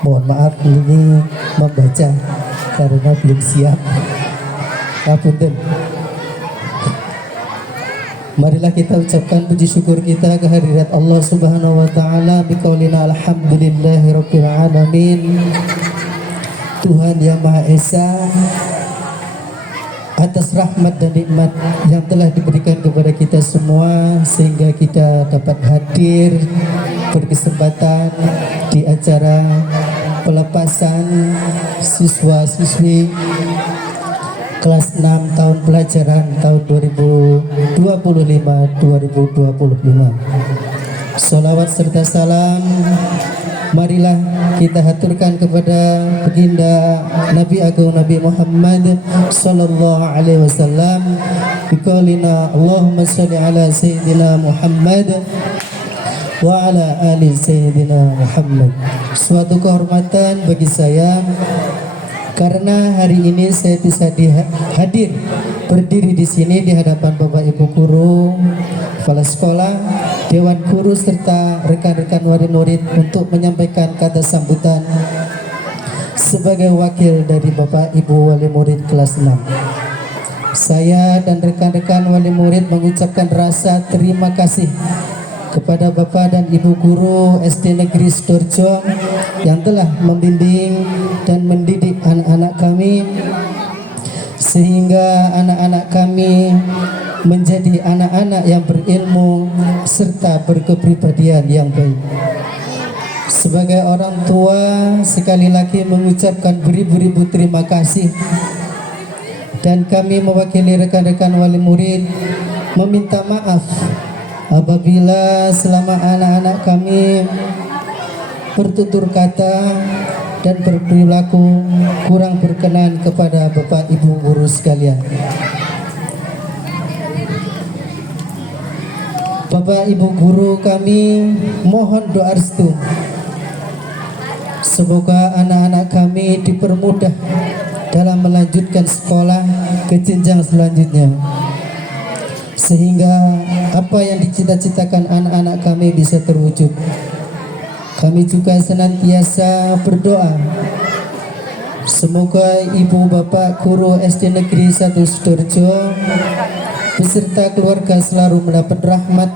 Mohon maaf ini membaca karena belum siap. Ngapunten. Marilah kita ucapkan puji syukur kita kehadirat Allah Subhanahu wa taala biqaulina alhamdulillahirabbil alamin. Tuhan yang Maha Esa, atas rahmat dan nikmat yang telah diberikan kepada kita semua sehingga kita dapat hadir berkesempatan di acara pelepasan siswa-siswi kelas 6 tahun pelajaran tahun 2025-2025. Sholawat serta salam marilah kita haturkan kepada baginda Nabi Agung Nabi Muhammad sallallahu alaihi wasallam biqaulina Allahumma shalli ala sayyidina Muhammad wa ala ali sayyidina Muhammad. Suatu kehormatan bagi saya karena hari ini saya bisa hadir berdiri di sini di hadapan Bapak Ibu guru, kepala sekolah, dewan guru serta rekan-rekan wali murid untuk menyampaikan kata sambutan sebagai wakil dari Bapak Ibu wali murid kelas 6. Saya dan rekan-rekan wali murid mengucapkan rasa terima kasih kepada Bapak dan Ibu guru SD Negeri Sidoarjo yang telah membimbing dan mendidik anak-anak kami sehingga anak-anak kami menjadi anak-anak yang berilmu serta berkepribadian yang baik. Sebagai orang tua sekali lagi mengucapkan beribu-ribu terima kasih, dan kami mewakili rekan-rekan wali murid meminta maaf apabila selama anak-anak kami bertutur kata dan berperilaku kurang berkenan kepada Bapak Ibu guru sekalian. Bapak Ibu guru kami mohon doa restu. Semoga anak-anak kami dipermudah dalam melanjutkan sekolah ke jenjang selanjutnya, sehingga apa yang dicita-citakan anak-anak kami bisa terwujud. Kami juga senantiasa berdoa semoga ibu bapak guru SD Negeri 1 Sidoarjo beserta keluarga selalu mendapat rahmat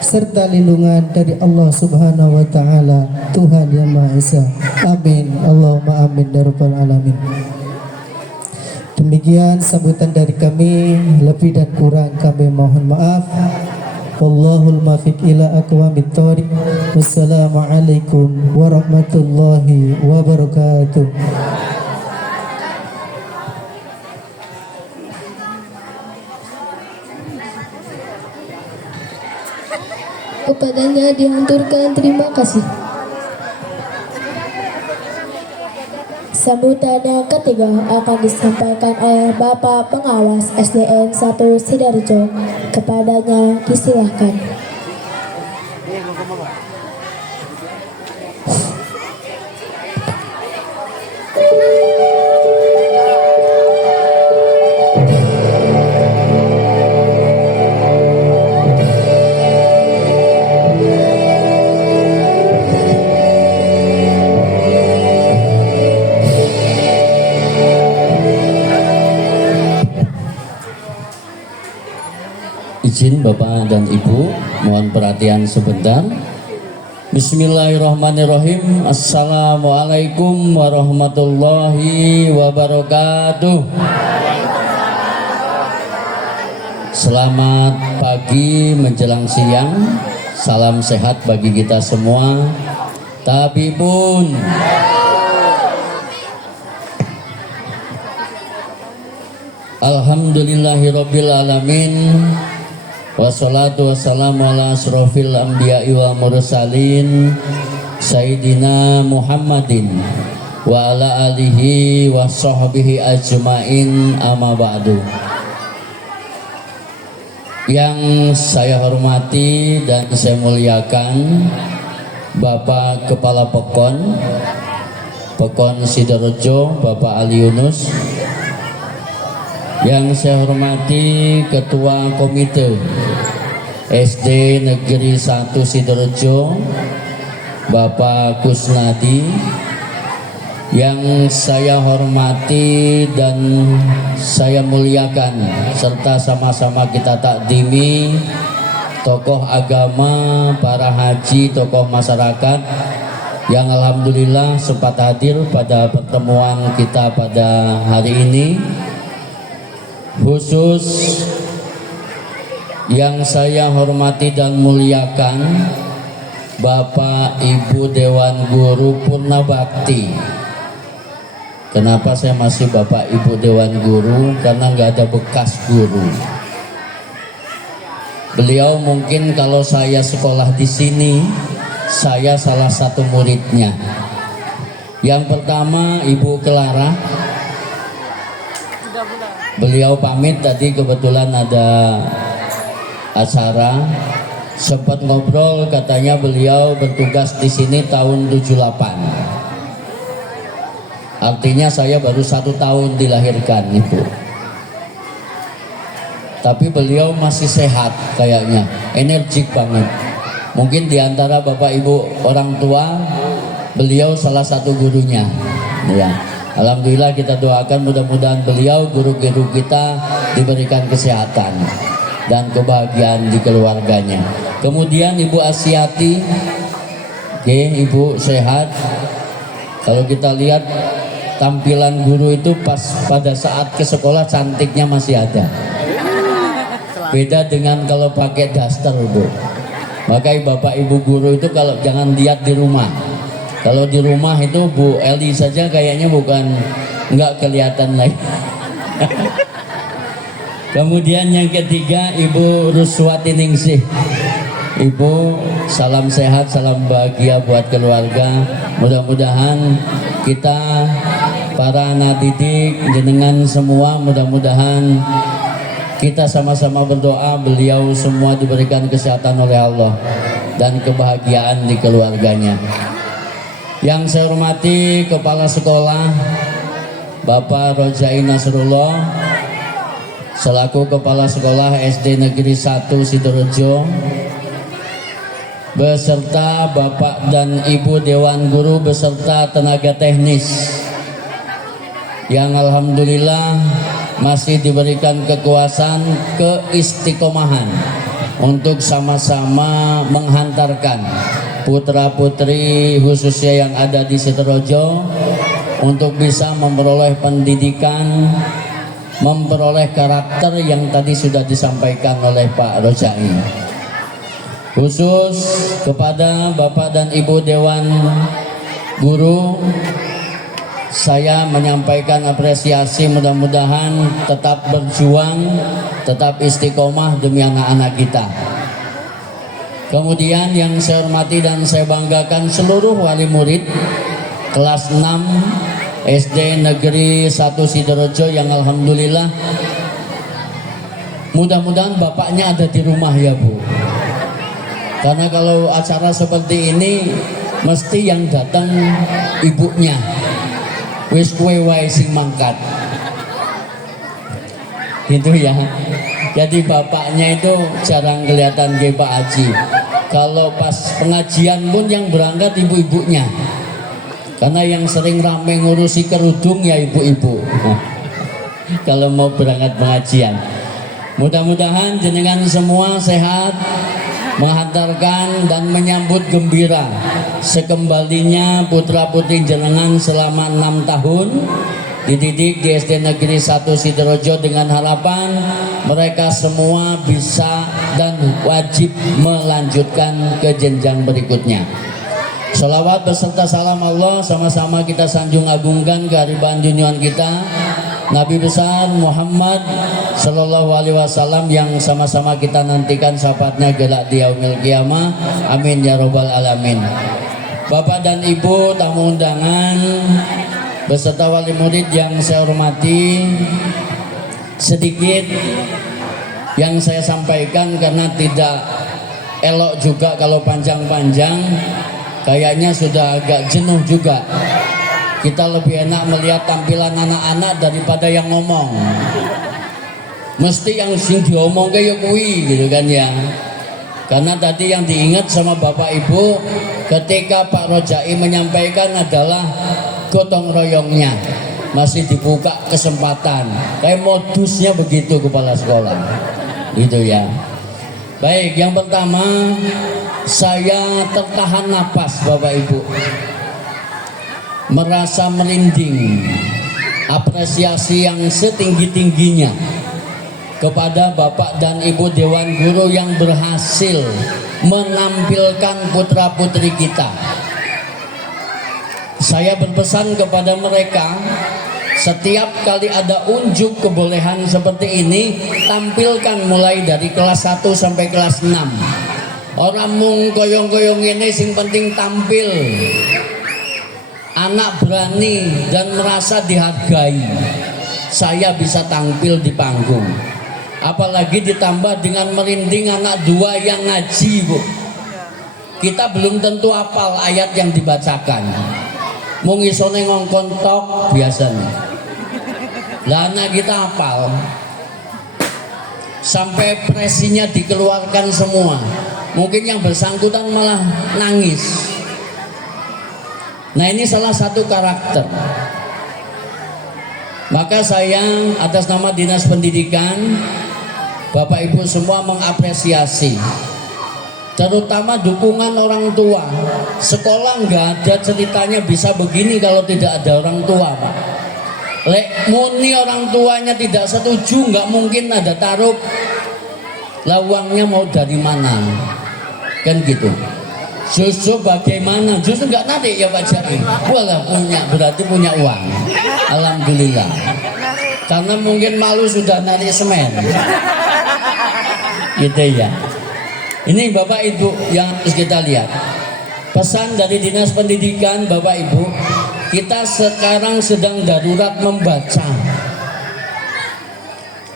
serta lindungan dari Allah Subhanahu wa taala, Tuhan yang Maha Esa. Amin. Allahumma amin ya rabbal alamin. Demikian sambutan dari kami, lebih dan kurang kami mohon maaf. Wallahul muwaffiq ila aqwamit thoriq. Wassalamualaikum warahmatullahi wabarakatuh. Kepadanya dihanturkan terima kasih. Sambutan yang ketiga akan disampaikan oleh Bapak Pengawas SDN 1 Sidoarjo. Kepadanya disilahkan. Izin Bapak dan Ibu, mohon perhatian sebentar. Bismillahirrahmanirrahim. Assalamualaikum warahmatullahi wabarakatuh. Selamat pagi menjelang siang. Salam sehat bagi kita semua. Tapi pun alhamdulillahirabbil alamin. Wassalatu wassalamu ala asrofil anbiya'i wal mursalin Sayyidina Muhammadin wa ala alihi wa sahbihi ajmain, amma ba'du. Yang saya hormati dan saya muliakan Bapak Kepala Pekon Sidoarjo, Bapak Ali Yunus. Yang saya hormati Ketua Komite SD Negeri 1 Sidoarjo, Bapak Kusnadi. yang saya hormati dan saya muliakan serta sama-sama kita takdimi tokoh agama, para haji, tokoh masyarakat yang alhamdulillah sempat hadir pada pertemuan kita pada hari ini. Khusus yang saya hormati dan muliakan Bapak Ibu Dewan Guru Purnabakti. Kenapa saya masih Bapak Ibu Dewan Guru? Karena nggak ada bekas guru. Beliau mungkin kalau saya sekolah di sini, saya salah satu muridnya. Yang pertama Ibu Clara. Beliau pamit tadi kebetulan ada acara. Sempat ngobrol katanya beliau bertugas di sini tahun 78. Artinya saya baru 1 tahun dilahirkan Ibu. Tapi beliau masih sehat kayaknya, energik banget. Mungkin diantara Bapak Ibu orang tua, beliau salah satu gurunya. Ya. Alhamdulillah kita doakan mudah-mudahan beliau guru-guru kita diberikan kesehatan dan kebahagiaan di keluarganya. Kemudian Ibu Asyati, oke, Ibu sehat. Kalau kita lihat tampilan guru itu pas pada saat ke sekolah cantiknya masih ada. Beda dengan kalau pakai daster, Bu. Makanya Bapak Ibu guru itu kalau jangan lihat di rumah. Kalau di rumah itu Bu Eli saja kayaknya nggak kelihatan lagi. Kemudian yang ketiga Ibu Ruswati Ningsih. Ibu, salam sehat, salam bahagia buat keluarga. Mudah-mudahan kita para anak didik jenengan semua, mudah-mudahan kita sama-sama berdoa beliau semua diberikan kesehatan oleh Allah dan kebahagiaan di keluarganya. Yang saya hormati Kepala Sekolah Bapak Rojai Nasrullah selaku Kepala Sekolah SD Negeri 1 Sidorejo, beserta Bapak dan Ibu Dewan Guru beserta tenaga teknis yang alhamdulillah masih diberikan kekuasaan keistiqomahan untuk sama-sama menghantarkan putra-putri khususnya yang ada di Sidorejo untuk bisa memperoleh pendidikan, memperoleh karakter yang tadi sudah disampaikan oleh Pak Rojai. Khusus kepada Bapak dan Ibu Dewan Guru, saya menyampaikan apresiasi, mudah-mudahan tetap berjuang, tetap istiqomah demi anak-anak kita. Kemudian yang saya hormati dan saya banggakan seluruh wali murid kelas 6 SD Negeri 1 Sidorejo yang alhamdulillah mudah-mudahan bapaknya ada di rumah ya Bu. Karena kalau acara seperti ini mesti yang datang ibunya. Wis kue wae sing mangkat. Gitu ya. Jadi bapaknya itu jarang kelihatan ke Pak Haji. Kalau pas pengajian pun yang berangkat ibu-ibunya. Karena yang sering rame ngurusi kerudung ya ibu-ibu. Kalau mau berangkat pengajian. Mudah-mudahan jenengan semua sehat, menghantarkan dan menyambut gembira sekembalinya putra-putri jenengan selama 6 tahun dididik di SD Negeri 1 Sidorejo dengan harapan mereka semua bisa dan wajib melanjutkan ke jenjang berikutnya. Sholawat beserta salam Allah sama-sama kita sanjung agungkan kehadiran junjungan kita Nabi besar Muhammad Sallallahu Alaihi Wasallam yang sama-sama kita nantikan syafaatnya gelak di yaumil qiyamah. Amin ya robbal alamin. Bapak dan Ibu tamu undangan beserta wali murid yang saya hormati, sedikit yang saya sampaikan karena tidak elok juga kalau panjang-panjang, kayaknya sudah agak jenuh juga. Kita lebih enak melihat tampilan anak-anak daripada yang ngomong. Mesti yang sing diomong kayak kuwi gitu kan ya. Karena tadi yang diingat sama Bapak Ibu ketika Pak Rojai menyampaikan adalah gotong royongnya masih dibuka kesempatan. Kayak modusnya begitu kepala sekolah. Gitu ya. Baik, yang pertama saya tertahan napas Bapak Ibu. Merasa merinding. Apresiasi yang setinggi-tingginya kepada Bapak dan Ibu Dewan Guru yang berhasil menampilkan putra-putri kita. Saya berpesan kepada mereka, setiap kali ada unjuk kebolehan seperti ini, tampilkan mulai dari kelas 1 sampai kelas 6. Orang mung koyong-koyong ini sing penting tampil. Anak berani dan merasa dihargai. Saya bisa tampil di panggung. Apalagi ditambah dengan merinding anak 2 yang ngaji, Bu. Kita belum tentu hafal ayat yang dibacakan. Mung isone ngongkon tok biasanya. Lah anak kita hafal. Sampai presinya dikeluarkan semua. Mungkin yang bersangkutan malah nangis. Nah, ini salah satu karakter. Maka saya atas nama Dinas Pendidikan, Bapak Ibu semua mengapresiasi, terutama dukungan orang tua. Sekolah nggak ada ceritanya bisa begini kalau tidak ada orang tua, Pak. Lek muni orang tuanya tidak setuju, nggak mungkin ada taruh. Lah uangnya mau dari mana? Kan gitu. Justru bagaimana? Justru nggak narik ya Pak Jai. Walah punya, berarti punya uang. Alhamdulillah. Karena mungkin malu sudah narik semen. Gitu ya. Ini Bapak Ibu yang harus kita lihat. Pesan dari Dinas Pendidikan Bapak Ibu, kita sekarang sedang darurat membaca.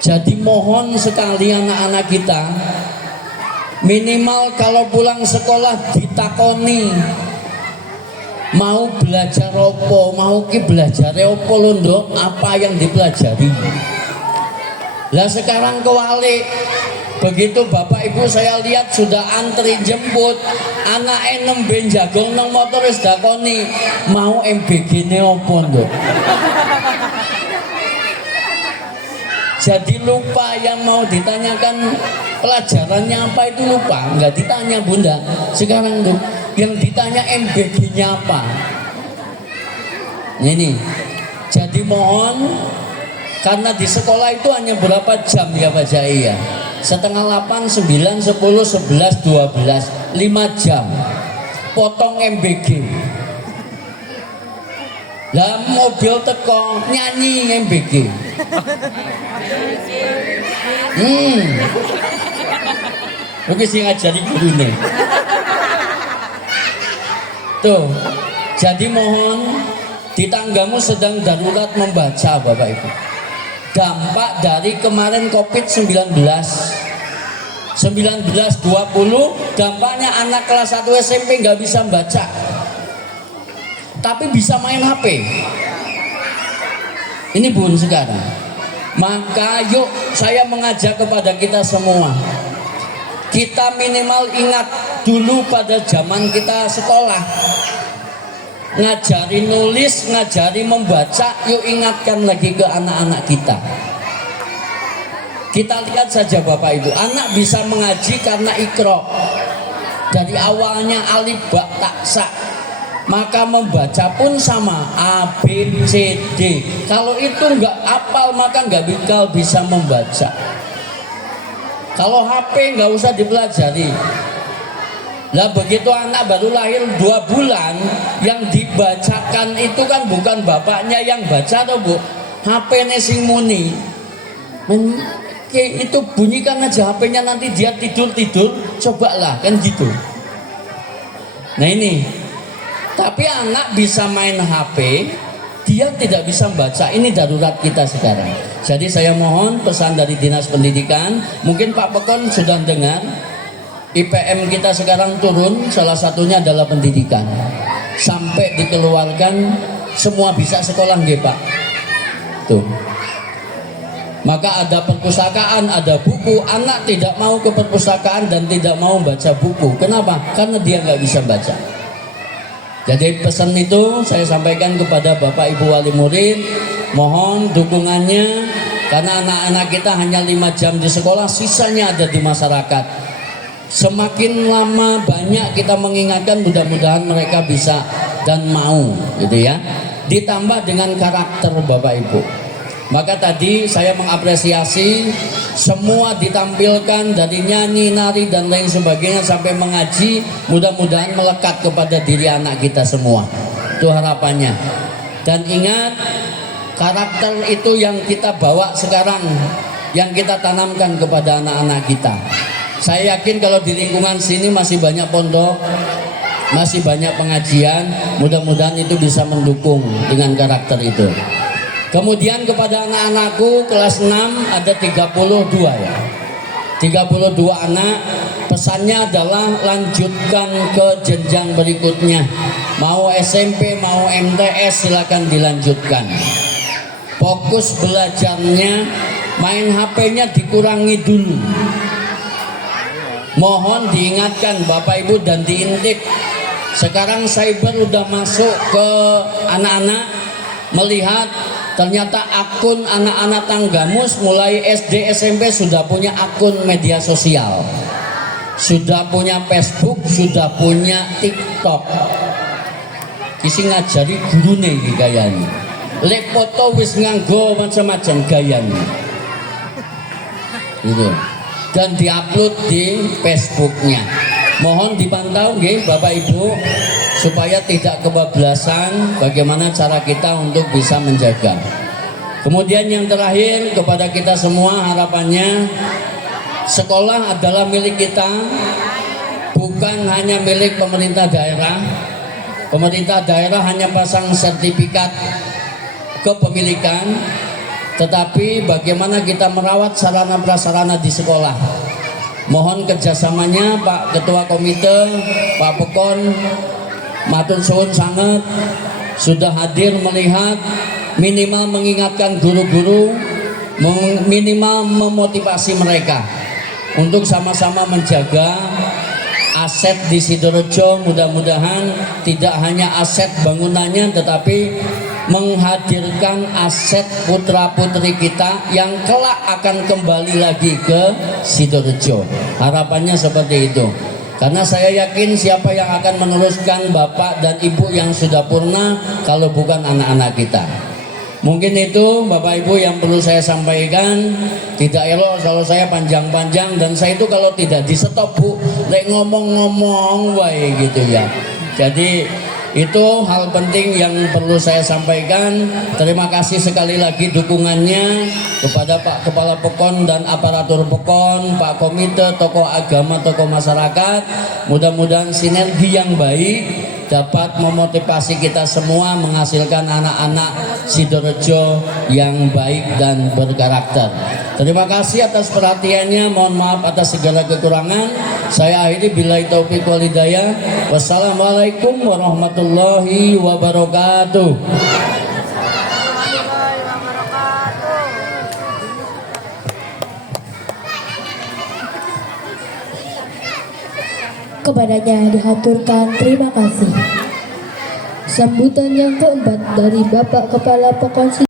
Jadi mohon sekali anak-anak kita, minimal kalau pulang sekolah ditakoni mau belajar opo, mau ki belajar opo londo, apa yang dipelajari. Lah sekarang kewalik, begitu Bapak Ibu saya lihat sudah antri jemput anak nembe jagong nang motor wis dakoni mau MBG ne opo nduk. Jadi lupa yang mau ditanyakan pelajarannya apa itu lupa, nggak ditanya Bunda. Sekarang tuh yang ditanya MBG-nya apa. Ini. Jadi mohon, karena di sekolah itu hanya berapa jam ya Pak Jai ya? Setengah 8, 9, 10, 11, 12, 5 jam. Potong MBG. Lah mobil teko nyanyi MBG. Mungkin sih ngajari gurune. Tuh, jadi mohon di tanggamu sedang darurat membaca Bapak Ibu. Dampak dari kemarin COVID-19 1920, dampaknya anak kelas 1 SMP nggak bisa baca, tapi bisa main HP. Ini Bun sekarang. Maka yuk saya mengajak kepada kita semua, kita minimal ingat dulu pada zaman kita sekolah, ngajari nulis, ngajari membaca, yuk ingatkan lagi ke anak-anak kita. Kita lihat saja Bapak Ibu, anak bisa mengaji karena ikro. Dari awalnya alif ba ta sa, maka membaca pun sama A B C D. Kalau itu nggak hafal maka nggak bakal bisa membaca. Kalau HP nggak usah dipelajari. Lah begitu anak baru lahir 2 bulan, yang dibacakan itu kan bukan bapaknya yang baca toh Bu, HP-nya sing muni. Itu bunyikan aja HP-nya, nanti dia tidur-tidur, cobalah kan gitu. Nah ini, tapi anak bisa main HP, dia tidak bisa membaca. Ini darurat kita sekarang. Jadi saya mohon pesan dari Dinas Pendidikan, mungkin Pak Pekon sudah dengar, IPM kita sekarang turun, salah satunya adalah pendidikan. Sampai dikeluarkan semua bisa sekolah nggih Pak. Tuh. Maka ada perpustakaan, ada buku. Anak tidak mau ke perpustakaan dan tidak mau baca buku. Kenapa? Karena dia nggak bisa baca. Jadi pesan itu saya sampaikan kepada Bapak Ibu wali murid, mohon dukungannya karena anak-anak kita hanya 5 jam di sekolah, sisanya ada di masyarakat. Semakin lama banyak kita mengingatkan, mudah-mudahan mereka bisa dan mau gitu ya. Ditambah dengan karakter Bapak Ibu. Maka tadi saya mengapresiasi semua ditampilkan dari nyanyi, nari dan lain sebagainya sampai mengaji, mudah-mudahan melekat kepada diri anak kita semua. Itu harapannya. Dan ingat, karakter itu yang kita bawa sekarang, yang kita tanamkan kepada anak-anak kita. Saya yakin kalau di lingkungan sini masih banyak pondok, masih banyak pengajian, mudah-mudahan itu bisa mendukung dengan karakter itu. Kemudian kepada anak-anakku kelas 6 ada 32 ya. 32 anak, pesannya adalah lanjutkan ke jenjang berikutnya. Mau SMP, mau MTS silakan dilanjutkan. Fokus belajarnya, main HP-nya dikurangi dulu. Mohon diingatkan Bapak Ibu dan diintip. Sekarang cyber udah masuk ke anak-anak, melihat ternyata akun anak-anak Tanggamus mulai SD SMP sudah punya akun media sosial, sudah punya Facebook, sudah punya TikTok. Isi ngajari guru nih gayanya, lek foto wis nganggo macam-macam gayanya gitu, dan diupload di Facebooknya. Mohon dipantau nggih Bapak Ibu supaya tidak kebablasan bagaimana cara kita untuk bisa menjaga. Kemudian yang terakhir kepada kita semua, harapannya sekolah adalah milik kita, bukan hanya milik pemerintah daerah. Pemerintah daerah hanya pasang sertifikat kepemilikan, tetapi bagaimana kita merawat sarana prasarana di sekolah. Mohon kerjasamanya Pak Ketua Komite, Pak Pekon, matur suwun sangat sudah hadir melihat, minimal mengingatkan guru-guru, minimal memotivasi mereka untuk sama-sama menjaga aset di Sidorejo. Mudah-mudahan tidak hanya aset bangunannya tetapi menghadirkan aset putra-putri kita yang kelak akan kembali lagi ke Sidorejo. Harapannya seperti itu. Karena saya yakin siapa yang akan meneruskan bapak dan ibu yang sudah purna kalau bukan anak-anak kita. Mungkin itu Bapak Ibu yang perlu saya sampaikan. Tidak elok kalau saya panjang-panjang, dan saya itu kalau tidak di stop Bu, lek ngomong-ngomong wae gitu ya. Jadi itu hal penting yang perlu saya sampaikan. Terima kasih sekali lagi dukungannya kepada Pak Kepala Pekon dan aparatur Pekon, Pak Komite, tokoh agama, tokoh masyarakat. Mudah-mudahan sinergi yang baik dapat memotivasi kita semua menghasilkan anak-anak Sidorejo yang baik dan berkarakter. Terima kasih atas perhatiannya, mohon maaf atas segala kekurangan. Saya akhiri billahi taufiq wal hidayah. Wassalamualaikum warahmatullahi wabarakatuh. Kepadanya dihaturkan terima kasih. Sambutan yang keempat dari Bapak Kepala Pekon